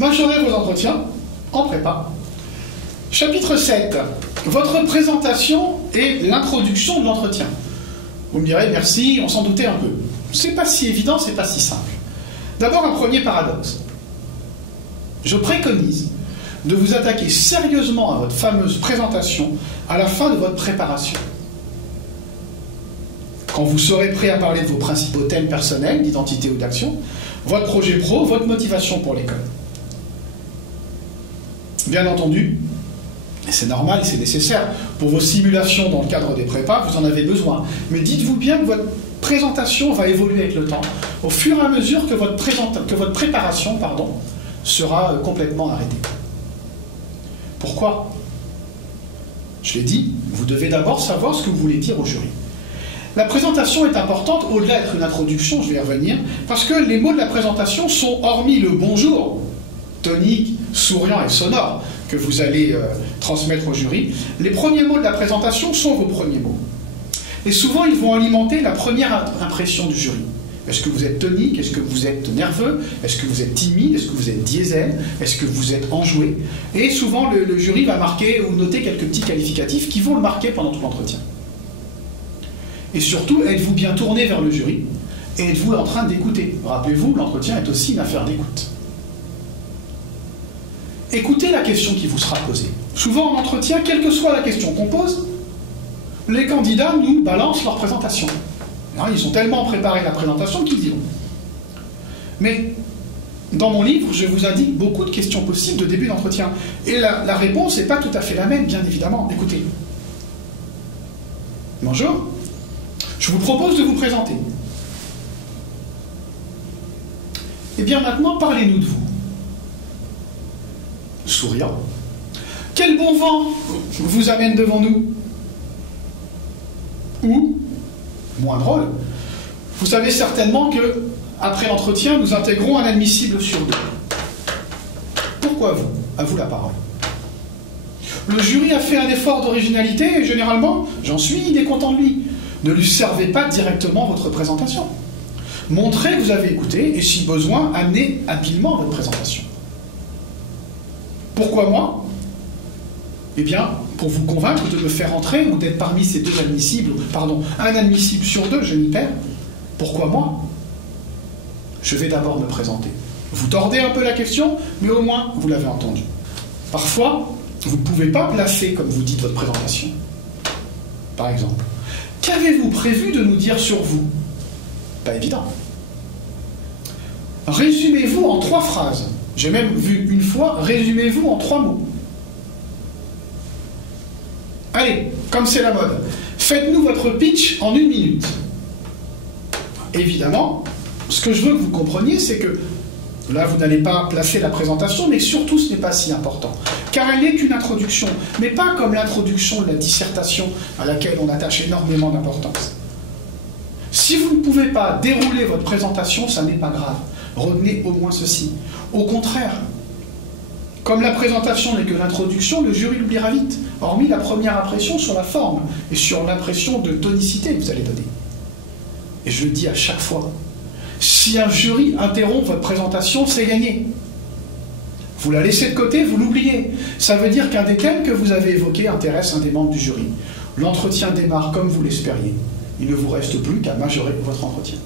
Majorez vos entretiens en prépa. Chapitre 7. Votre présentation et l'introduction de l'entretien. Vous me direz, merci, on s'en doutait un peu. C'est pas si évident, c'est pas si simple. D'abord, un premier paradoxe. Je préconise de vous attaquer sérieusement à votre fameuse présentation à la fin de votre préparation. Quand vous serez prêt à parler de vos principaux thèmes personnels, d'identité ou d'action, votre projet pro, votre motivation pour l'école. Bien entendu, et c'est normal et c'est nécessaire, pour vos simulations dans le cadre des prépas, vous en avez besoin. Mais dites-vous bien que votre présentation va évoluer avec le temps, au fur et à mesure que votre préparation sera complètement arrêtée. Pourquoi? Je l'ai dit, vous devez d'abord savoir ce que vous voulez dire au jury. La présentation est importante, au-delà d'être une introduction, je vais y revenir, parce que les mots de la présentation sont, hormis le bonjour, tonique, souriant et sonore, que vous allez transmettre au jury, les premiers mots de la présentation sont vos premiers mots. Et souvent, ils vont alimenter la première impression du jury. Est-ce que vous êtes tonique? Est-ce que vous êtes nerveux? Est-ce que vous êtes timide? Est-ce que vous êtes diesel? Est-ce que vous êtes enjoué? Et souvent, le jury va marquer ou noter quelques petits qualificatifs qui vont le marquer pendant tout l'entretien. Et surtout, êtes-vous bien tourné vers le jury? Et êtes-vous en train d'écouter? Rappelez-vous, l'entretien est aussi une affaire d'écoute. Écoutez la question qui vous sera posée. Souvent en entretien, quelle que soit la question qu'on pose, les candidats nous balancent leur présentation. Alors, ils ont tellement préparé la présentation qu'ils y vont. Mais dans mon livre, je vous indique beaucoup de questions possibles de début d'entretien. Et la réponse n'est pas tout à fait la même, bien évidemment. Écoutez. Bonjour. Je vous propose de vous présenter. Et bien maintenant, parlez-nous de vous. Souriant. Quel bon vent vous amène devant nous? Ou, moins drôle, vous savez certainement que, après l'entretien, nous intégrons un admissible sur deux. Pourquoi vous? À vous la parole. Le jury a fait un effort d'originalité et généralement, j'en suis décontent de lui. Ne lui servez pas directement votre présentation. Montrez que vous avez écouté et, si besoin, amenez habilement votre présentation. Pourquoi moi? Eh bien, pour vous convaincre de me faire entrer ou d'être parmi ces deux admissibles, pardon, un admissible sur deux, je m'y perds. Pourquoi moi? Je vais d'abord me présenter. Vous tordez un peu la question, mais au moins, vous l'avez entendu. Parfois, vous ne pouvez pas placer, comme vous dites, votre présentation. Par exemple, qu'avez-vous prévu de nous dire sur vous? Pas évident. Résumez-vous en 3 phrases. J'ai même vu une fois, résumez-vous en 3 mots. Allez, comme c'est la mode, faites-nous votre pitch en 1 minute. Évidemment, ce que je veux que vous compreniez, c'est que là, vous n'allez pas placer la présentation, mais surtout, ce n'est pas si important. Car elle n'est qu'une introduction, mais pas comme l'introduction de la dissertation à laquelle on attache énormément d'importance. Si vous ne pouvez pas dérouler votre présentation, ça n'est pas grave. Retenez au moins ceci. Au contraire, comme la présentation n'est que l'introduction, le jury l'oubliera vite, hormis la première impression sur la forme et sur l'impression de tonicité que vous allez donner. Et je le dis à chaque fois, si un jury interrompt votre présentation, c'est gagné. Vous la laissez de côté, vous l'oubliez. Ça veut dire qu'un des thèmes que vous avez évoqués intéresse un des membres du jury. L'entretien démarre comme vous l'espériez. Il ne vous reste plus qu'à majorer votre entretien.